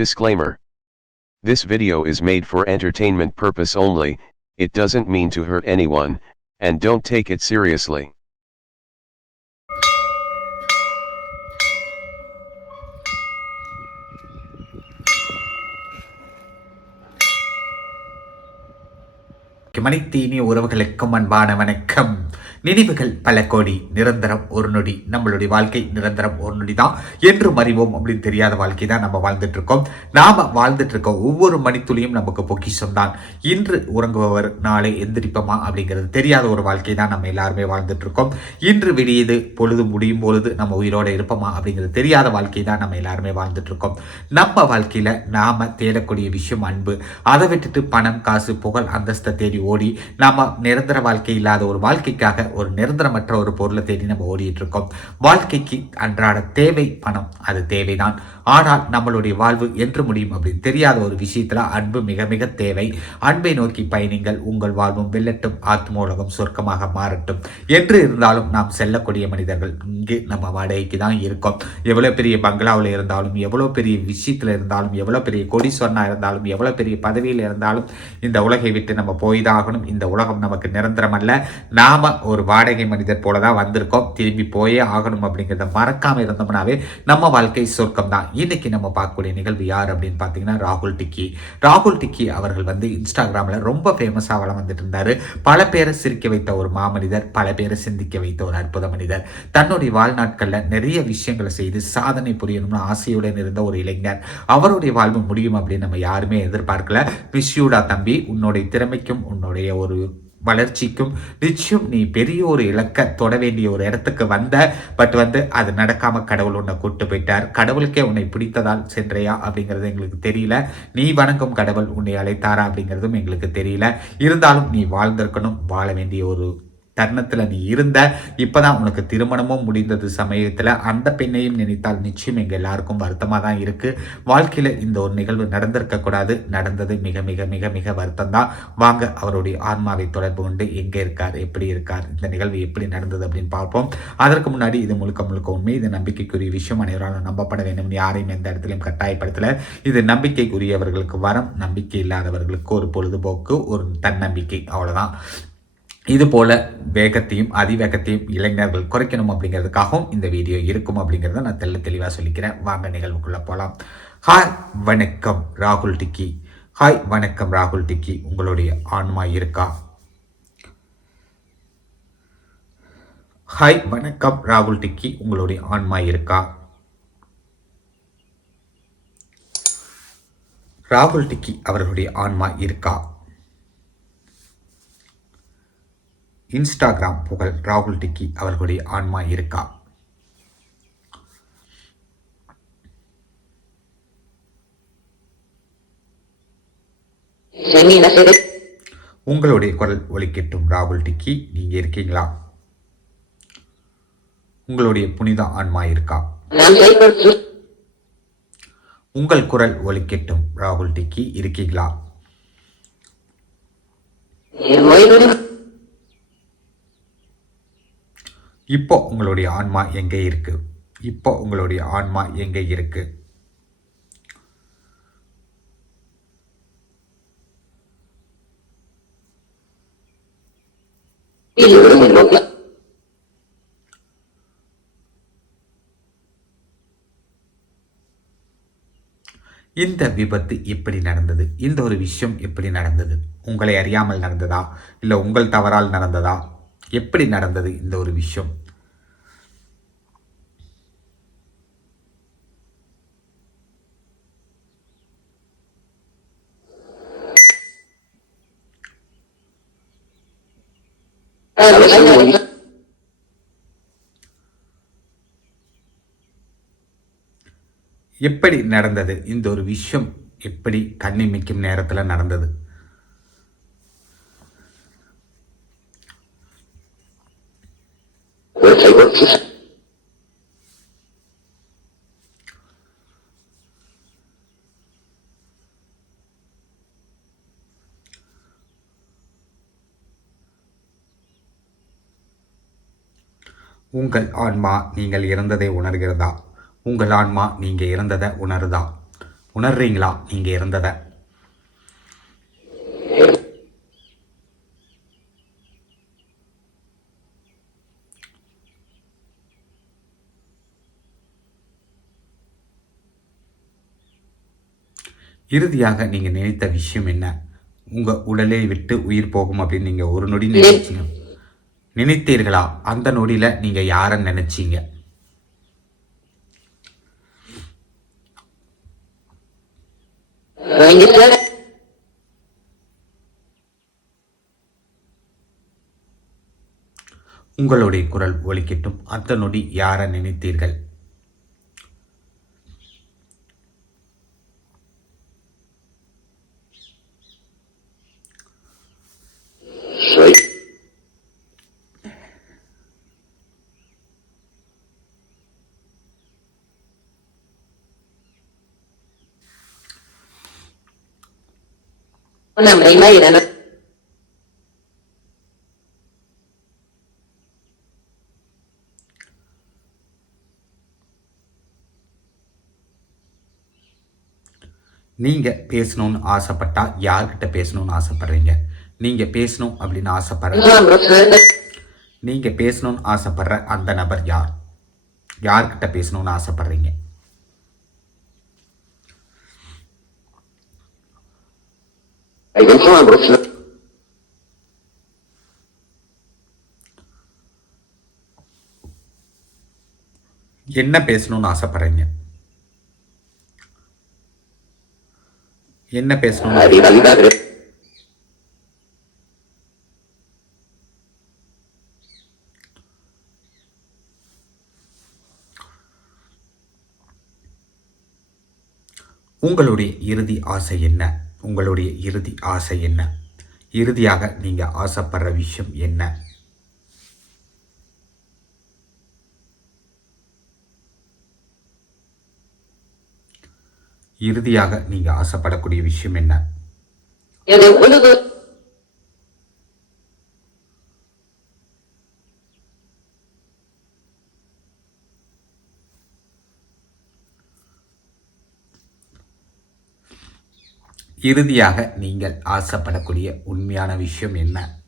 Disclaimer. This video is made for entertainment purpose only, it doesn't mean to hurt anyone, and don't take it seriously. மணித்தீனி உறவுகளுக்கும் அன்பான வணக்கம் நினைவுகள் பல கோடி நிரந்தரம் ஒரு நொடி. நம்மளுடைய வாழ்க்கை நிரந்தரம் ஒரு நொடி தான் என்று அறிவோம் அப்படின்னு தெரியாத வாழ்க்கை தான் நம்ம வாழ்ந்துட்டு இருக்கோம் நாம வாழ்ந்துட்டு இருக்க ஒவ்வொரு மணித்துளியும் நமக்கு பொக்கிஷம் தான். இன்று உறங்குபவர் நாளை எந்திரிப்போமா அப்படிங்கிறது தெரியாத ஒரு வாழ்க்கை தான் நம்ம எல்லாருமே வாழ்ந்துட்டு இருக்கோம் இன்று விடியது பொழுது முடியும் பொழுது நம்ம உயிரோடு இருப்போமா அப்படிங்கிறது தெரியாத வாழ்க்கை தான் நம்ம எல்லாருமே வாழ்ந்துட்டு இருக்கோம் நம்ம வாழ்க்கையில நாம தேடக்கூடிய விஷயம் அன்பு. அதை விட்டுட்டு பணம் காசு புகழ் அந்தஸ்தை தேடி ஓடி நாம நிரந்தர வாழ்க்கை இல்லாத ஒரு வாழ்க்கைக்காக ஒரு நிரந்தரமற்ற ஒரு பொருளை தேடி நம்ம ஓடிட்டு இருக்கோம் வாழ்க்கைக்கு அன்றாட தேவை பணம் அது தேவைதான். ஆனால் நம்மளுடைய வாழ்வு என்று முடியும் அப்படின்னு தெரியாத ஒரு விஷயத்துல அன்பு மிக மிக தேவை. அன்பை நோக்கி பயணிங்கள் உங்கள் வாழ்வும் வெல்லட்டும் ஆத்மோலகம் சொர்க்கமாக மாறட்டும். என்று இருந்தாலும் நாம் செல்லக்கூடிய மனிதர்கள் இங்கு நம்ம வாடகைக்கு தான் இருக்கோம். எவ்வளோ பெரிய பங்களாவில் இருந்தாலும் எவ்வளோ பெரிய விஷயத்தில் இருந்தாலும் எவ்வளோ பெரிய கொடிஸ்வரனா இருந்தாலும் எவ்வளோ பெரிய பதவியில் இருந்தாலும் இந்த உலகை விட்டு நம்ம போய் தான் ஆகணும். இந்த உலகம் நமக்கு நிரந்தரம் அல்ல நாம ஒரு வாடகை மனிதர் போல தான் வந்திருக்கோம். திரும்பி போயே ஆகணும் அப்படிங்கிறத மறக்காமல் இருந்தோம்னாவே நம்ம வாழ்க்கை சொர்க்கம் தான் இன்னைக்கு நம்ம பார்க்கக்கூடிய நிகழ்வு யார் அப்படின்னு பார்த்தீங்கன்னா ராகுல் டிக்கி. ராகுல் டிக்கி அவர்கள் வந்து இன்ஸ்டாகிராமில் ரொம்ப ஃபேமஸாக வளம் வந்துட்டு இருந்தார். பல பேரை சிரிக்க வைத்த ஒரு மாமனிதர் பல பேரை சிந்திக்க வைத்த ஒரு அற்புத மனிதர். தன்னுடைய வாழ்நாட்களில் நிறைய விஷயங்களை செய்து சாதனை புரியணும்னு ஆசையுடன் இருந்த ஒரு இளைஞர். அவருடைய வாழ்வு முடியும் அப்படின்னு நம்ம யாருமே எதிர்பார்க்கல. மிஸ்யூடா தம்பி உன்னுடைய திறமைக்கும் உன்னுடைய ஒரு வளர்ச்சிக்கும் நிச்சயம் நீ பெரிய ஒரு இலக்க தொட வேண்டிய ஒரு இடத்துக்கு வந்த பட் வந்து அது நடக்காம கடவுள் உன்னை கூட்டு போயிட்டார். கடவுளுக்கே உன்னை பிடித்ததால் சென்றையா அப்படிங்கிறது எங்களுக்கு தெரியல. நீ வணங்கும் கடவுள் உன்னை அழைத்தாரா அப்படிங்கிறதும் எங்களுக்கு தெரியல. இருந்தாலும் நீ வாழ்ந்திருக்கணும் வாழ வேண்டிய ஒரு தருணத்தில் நீ இருந்த இப்போதான் உனக்கு திருமணமும் முடிந்தது சமயத்தில். அந்த பெண்ணையும் நினைத்தால் நிச்சயம் எங்கள் எல்லாருக்கும் வருத்தமாக தான் இருக்குது வாழ்க்கையில் இந்த ஒரு நிகழ்வு நடந்திருக்கக்கூடாது நடந்தது மிக மிக மிக மிக வருத்தம் தான் வாங்க அவருடைய ஆன்மாவை தொடர்பு கொண்டு எங்கே இருக்கார் எப்படி இருக்கார் இந்த நிகழ்வு எப்படி நடந்தது அப்படின்னு பார்ப்போம். அதற்கு முன்னாடி இது முழுக்க முழுக்க உண்மை. இது நம்பிக்கைக்குரிய விஷயம். அனைவராலும் நம்பப்பட வேண்டும் யாரையும் எந்த இடத்துலையும் கட்டாயப்படுத்தலை. இது நம்பிக்கைக்குரியவர்களுக்கு வரம் நம்பிக்கை இல்லாதவர்களுக்கு ஒரு பொழுதுபோக்கு ஒரு தன்னம்பிக்கை. அவ்வளோதான் இது போல வேகத்தையும் அதிவேகத்தையும் இளைஞர்கள் குறைக்கணும் அப்படிங்கிறதுக்காகவும் இந்த வீடியோ இருக்கும் அப்படிங்கிறத நான் தெல்ல தெளிவாக சொல்லிக்கிறேன். வாங்க நிகழ்வுக்குள்ளே போகலாம் ஹாய் வணக்கம். ராகுல் டிக்கி. ஹாய் வணக்கம். ராகுல் டிக்கி. உங்களுடைய ஆன்மா இருக்கா? ஹாய் வணக்கம். ராகுல் டிக்கி உங்களுடைய ஆன்மா இருக்கா? ராகுல் டிக்கி அவர்களுடைய ஆன்மா இருக்கா? இன்ஸ்டாகிராம் புகழ் ராகுல் டிக்கி அவர்களுடைய ஆன்மா இருக்கா? உங்களுடைய குரல் ஒலிக்கட்டும் ராகுல் டிக்கி நீங்க இருக்கீங்களா? உங்களுடைய புனித ஆன்மா இருக்கா? உங்கள் குரல் ஒலிக்கட்டும் ராகுல் டிக்கி இருக்கீங்களா? இப்போ உங்களுடைய ஆன்மா எங்கே இருக்கு? இப்போ உங்களுடைய ஆன்மா எங்கே இருக்கு? இந்த விபத்து எப்படி நடந்தது? இந்த ஒரு விஷயம் எப்படி நடந்தது? உங்களை அறியாமல் நடந்ததா? இல்லை உங்கள் தவறால் நடந்ததா? எப்படி நடந்தது இந்த ஒரு விஷயம்? எப்படி நடந்தது? இந்த ஒரு விஷயம் எப்படி கண்ணிமைக்கும் நேரத்தில் நடந்தது? உங்கள் ஆன்மா நீங்கள் இறந்ததை உணர்கிறதா? உங்கள் ஆன்மா நீங்கள் இறந்ததை உணருதா? உணர்றீங்களா? நீங்கள் இறந்ததை. இறுதியாக நீங்கள் நினைத்த விஷயம் என்ன? உங்கள் உடலை விட்டு உயிர் போகும் அப்படின்னு நீங்கள் ஒரு நொடி நினைச்சீங்க நினைத்தீர்களா? அந்த நொடியில் நீங்கள் யாரை நினைச்சீங்க? உங்களுடைய குரல் ஒலிக்கட்டும். அந்த நொடி யாரை நினைத்தீர்கள்? Una prima era no. நீங்கள் பேசணும்னு ஆசைப்பட்டா யார்கிட்ட பேசணும்னு ஆசைப்படுறீங்க? நீங்கள் பேசணும் அப்படின்னு ஆசைப்படுற நீங்கள் பேசணும்னு ஆசைப்படுற அந்த நபர் யார்? யார்கிட்ட பேசணும்னு ஆசைப்படுறீங்க? என்ன பேசணும்னு ஆசைப்படுறீங்க? என்ன arriba. உங்களுடைய இறுதி ஆசை என்ன? உங்களுடைய இறுதி ஆசை என்ன? இறுதியாக நீங்கள் ஆசைப்படுற விஷயம் என்ன? இறுதியாக நீங்கள் ஆசைப்படக்கூடிய விஷயம் என்ன? இறுதியாக நீங்கள் ஆசைப்படக்கூடிய உண்மையான விஷயம் என்ன?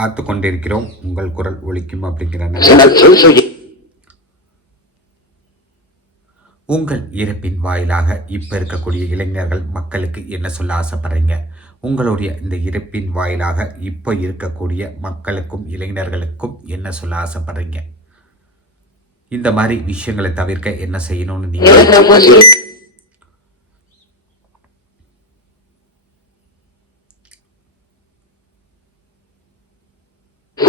காத்து கொண்டிருக்கிறோம் உங்கள் குரல் ஒலிக்கும் அப்படிங்கிற. உங்கள் இறப்பின் வாயிலாக இப்போ இருக்கக்கூடிய இளைஞர்கள் மக்களுக்கு என்ன சொல்ல ஆசைப்படுறீங்க? உங்களுடைய இந்த இறப்பின் வாயிலாக இப்போ இருக்கக்கூடிய மக்களுக்கும் இளைஞர்களுக்கும் என்ன சொல்ல ஆசைப்படுறீங்க? இந்த மாதிரி விஷயங்களை தவிர்க்க என்ன செய்யணும்னு நீங்கள்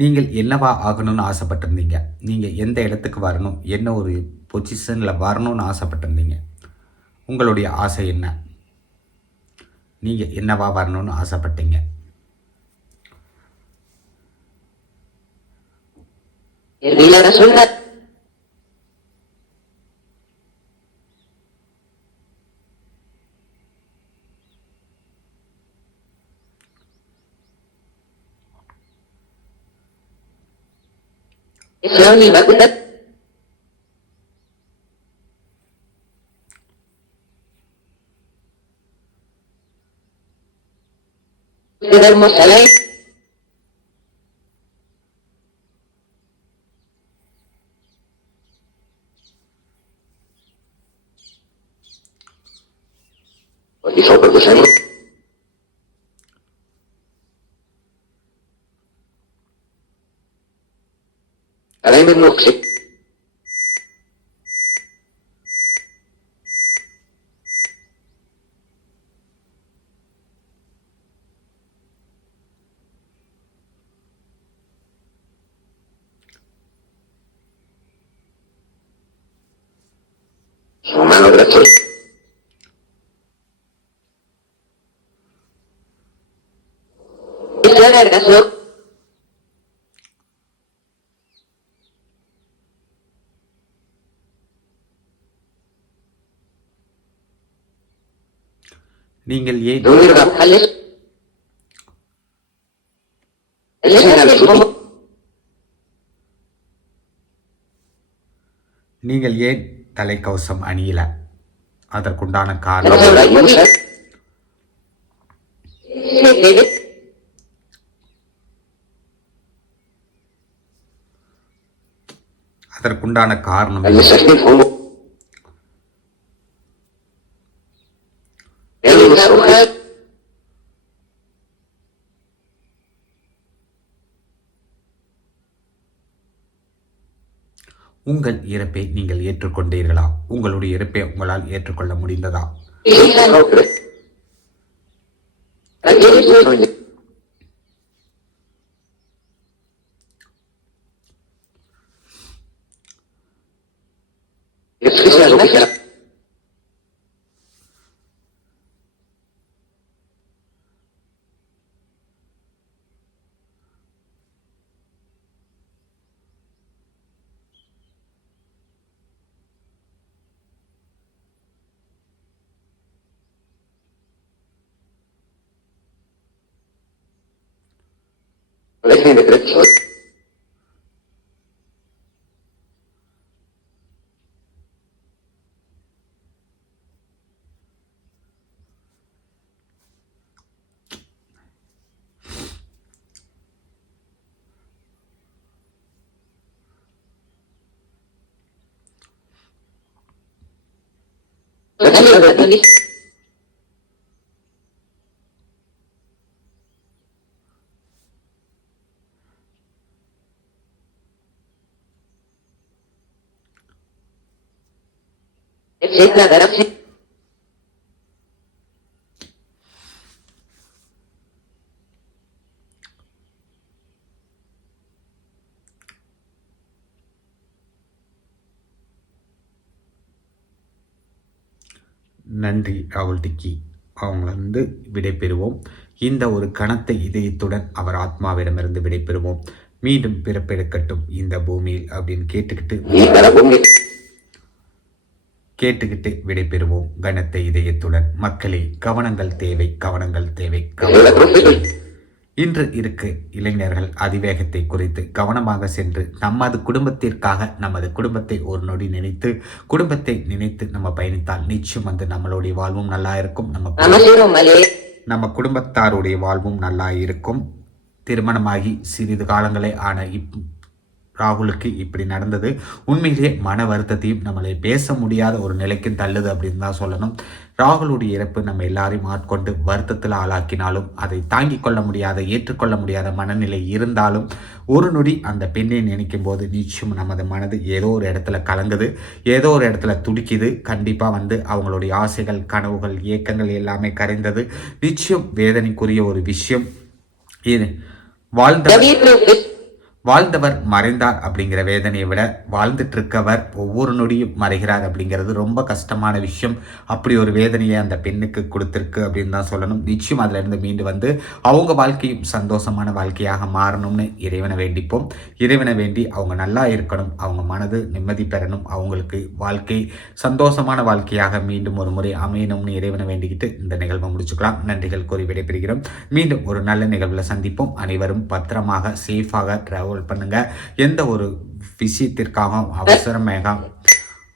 நீங்கள் என்னவா ஆகணும்னு ஆசைப்பட்டிருந்தீங்க? நீங்கள் எந்த இடத்துக்கு வரணும்? என்ன ஒரு பொசிஷனில் வரணும்னு ஆசைப்பட்டிருந்தீங்க? உங்களுடைய ஆசை என்ன? நீங்கள் என்னவா வரணும்னு ஆசைப்பட்டீங்க? Y hicieron mi vacuna. Quedamos. ¿eh? Doxe. Humano நீங்கள் ஏன். நீங்கள் ஏன் தலைக்கவசம் அணியல? அதற்குண்டான காரணம்? அதற்குண்டான காரணம் El உங்கள் இறப்பை நீங்கள் ஏற்றுக்கொண்டீர்களா? உங்களுடைய இறப்பை உங்களால் ஏற்றுக்கொள்ள முடிந்ததா? Play Derecho. Hola, galaxia. நன்றி ராகுல் டிக்கி அவங்கள வந்து விடைபெறுவோம் இந்த ஒரு கணத்தை இதயத்துடன் அவர் ஆத்மாவிடமிருந்து விடைபெறுவோம் மீண்டும் பிறப்பெடுக்கட்டும் இந்த பூமியில் அப்படின்னு கேட்டுக்கிட்டு. கேட்டுக்கிட்டு விடைபெறுவோம் கனத்த இதயத்துடன் மக்களே கவனங்கள் தேவை கவனங்கள் தேவை. இன்று இருக்கு இளைஞர்கள் அதிவேகத்தை குறித்து கவனமாக சென்று நமது குடும்பத்திற்காக நமது குடும்பத்தை ஒரு நொடி நினைத்து குடும்பத்தை நினைத்து நம்ம பயணித்தால் நிச்சயம் வந்து நம்மளுடைய வாழ்வும் நல்லா இருக்கும் நம்ம. நம்ம குடும்பத்தாருடைய வாழ்வும் நல்லா இருக்கும் திருமணமாகி சிறிது காலங்களே ஆன இப் ராகுலுக்கு இப்படி நடந்தது. உண்மையிலேயே மன வருத்தத்தையும் நம்மளை பேச முடியாத ஒரு நிலைக்கும் தள்ளுது அப்படின்னு தான் சொல்லணும். ராகுலுடைய இறப்பு நம்ம எல்லாரையும் ஆட்கொண்டு வருத்தத்தில் ஆளாக்கினாலும் அதை தாங்கிக் கொள்ள முடியாத ஏற்றுக்கொள்ள முடியாத மனநிலை இருந்தாலும் ஒரு நொடி அந்த பெண்ணை நினைக்கும் போது நிச்சயம் நமது மனது ஏதோ ஒரு இடத்துல கலங்குது ஏதோ ஒரு இடத்துல துடிக்குது. கண்டிப்பாக வந்து அவங்களுடைய ஆசைகள் கனவுகள் ஏக்கங்கள் எல்லாமே கரைந்தது. நிச்சயம் வேதனைக்குரிய ஒரு விஷயம் இது. வாழ்ந்த வாழ்ந்தவர் மறைந்தார் அப்படிங்கிற வேதனையை விட வாழ்ந்துட்டு இருக்கவர் ஒவ்வொரு நொடியும் மறைகிறார் அப்படிங்கிறது ரொம்ப கஷ்டமான விஷயம். அப்படி ஒரு வேதனையை அந்த பெண்ணுக்கு கொடுத்துருக்கு அப்படின்னு தான் சொல்லணும். நிச்சயம் அதிலிருந்து மீண்டு வந்து அவங்க வாழ்க்கையும் சந்தோஷமான வாழ்க்கையாக மாறணும்னு இறைவனை வேண்டிப்போம். இறைவனை வேண்டி அவங்க நல்லா இருக்கணும். அவங்க மனது நிம்மதி பெறணும். அவங்களுக்கு வாழ்க்கை சந்தோஷமான வாழ்க்கையாக மீண்டும் ஒரு முறை அமையணும்னு இறைவனை வேண்டிக்கிட்டு இந்த நிகழ்வை முடிச்சுக்கலாம். நன்றிகள் கூறி விடைபெறுகிறோம். மீண்டும் ஒரு நல்ல நிகழ்வில் சந்திப்போம். அனைவரும் பத்திரமாக சேஃபாக ட்ராவல் பண்ணுங்க. எந்த ஒரு விஷயத்திற்காகவும் அவசரமாக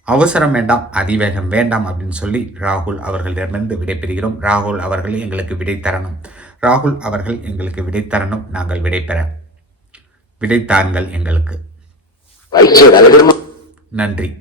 அவசரம் வேண்டாம் அதிவேகம் வேண்டாம் அப்படின்னு சொல்லி ராகுல் அவர்களிடமிருந்து விடைபெறுகிறோம். ராகுல் அவர்கள் எங்களுக்கு விடை தரணும். ராகுல் அவர்கள் எங்களுக்கு விடை தரணும். நாங்கள் விடை பெற விடை தாருங்கள் எங்களுக்கு. நன்றி.